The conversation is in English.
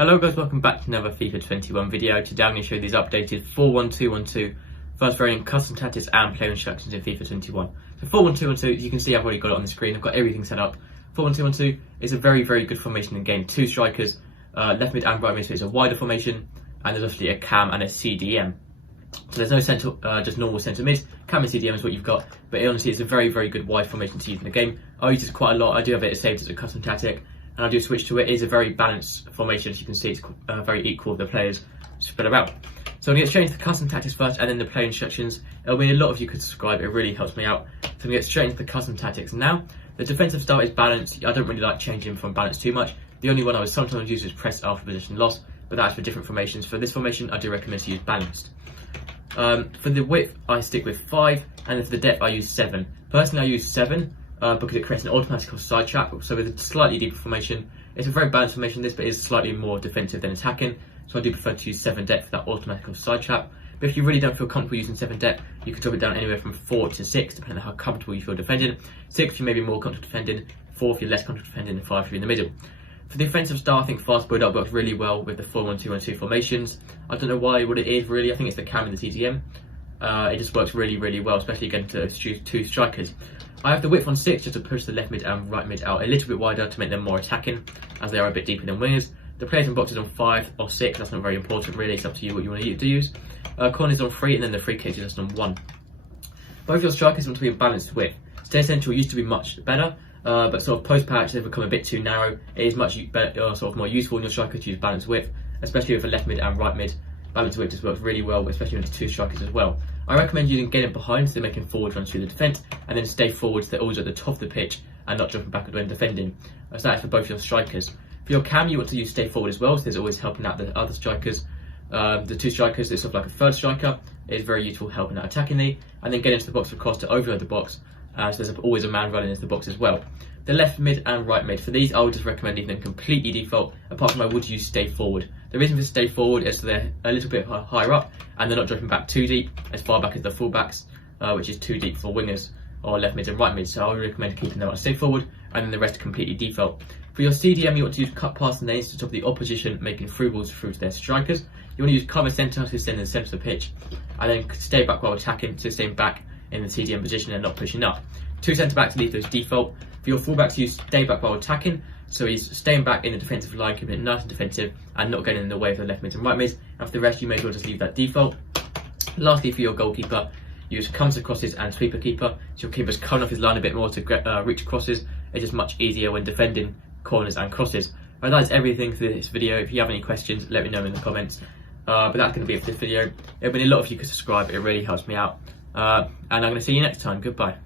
Hello guys, welcome back to another FIFA 21 video. Today I'm going to show you these updated 4-1-2-1-2 first variant custom tactics and player instructions in FIFA 21. So 4-1-2-1-2, as you can see I've already got it on the screen, I've got everything set up. 4-1-2-1-2 is a very good formation in game. Two strikers, left mid and right mid, so it's a wider formation, and there's obviously a cam and a CDM. So there's no centre, just normal centre mid. Cam and CDM is what you've got, but honestly it's a very good wide formation to use in the game. I use this quite a lot. I do have it saved as a custom tactic, and I do switch to it. It is a very balanced formation, as you can see. It's very equal, the players spread about. So I'm going to get straight into the custom tactics first, and then the player instructions. It'll be a lot of you could subscribe, it really helps me out. So I'm going to get straight into the custom tactics now. The defensive style is balanced. I don't really like changing from balance too much. The only one I would sometimes use is press after position loss, but that's for different formations. For this formation, I do recommend to use balanced. For the width, I stick with 5, and then for the depth, I use 7. Personally, I use 7 because it creates an automatic offside trap. So with a slightly deeper formation, it's a very balanced formation, this, but is slightly more defensive than attacking. So I do prefer to use 7 depth for that automatic offside trap. But if you really don't feel comfortable using 7 depth, you can drop it down anywhere from 4 to 6, depending on how comfortable you feel defending. 6 if you may be more comfortable defending, 4 if you're less comfortable defending, and 5 if you're in the middle. For the offensive style, I think fast build up works really well with the 4-1-2-1-2 formations. I don't know what it is really. I think it's the cam and the TTM. It just works really well, especially against two strikers. I have the width on 6 just to push the left mid and right mid out a little bit wider to make them more attacking, as they are a bit deeper than wingers. The players in boxes on 5 or 6, that's not very important really, it's up to you what you want to use. Corners on 3, and then the free kicks are just on 1. Both your strikers want to be a balanced width. Stay central used to be much better, but sort of post-patch they've become a bit too narrow. It is much better, sort of more useful in your striker to use balanced width, especially with a left mid and right mid. Balanced width just works really well, especially with the two strikers as well. I recommend using getting behind, so they're making forward runs through the defence, and then stay forward so they're always at the top of the pitch and not jumping backward when defending. So that's for both your strikers. For your cam, you want to use stay forward as well, so there's always helping out the other strikers. The two strikers, it's sort of like a third striker. It is very useful helping out attackingly, and then get into the box for cross to overload the box, so there's always a man running into the box as well. The left mid and right mid, for these I would just recommend leaving them completely default, apart from I would use stay forward. The reason for stay forward is so they're a little bit higher up and they're not dropping back too deep, as far back as the fullbacks, which is too deep for wingers or left mids and right mids. So I would recommend keeping them at stay forward, and then the rest completely default. For your CDM, you want to use cut past lanes to top the opposition, making through balls through to their strikers. You want to use cover centre to send in the centre of the pitch, and then stay back while attacking, so staying back in the CDM position and not pushing up. Two centre backs, leave those default. For your fullbacks, you stay back while attacking, so he's staying back in the defensive line, keeping it nice and defensive and not getting in the way of the left mids and right mids. And for the rest, you may as well just leave that default. Lastly, for your goalkeeper, use counter crosses and sweeper keeper, so your keeper's cutting off his line a bit more to reach crosses. It's just much easier when defending corners and crosses. Right, that's everything for this video. If you have any questions, let me know in the comments. But that's going to be it for this video. It would mean a lot if you could subscribe, it really helps me out. And I'm going to see you next time. Goodbye.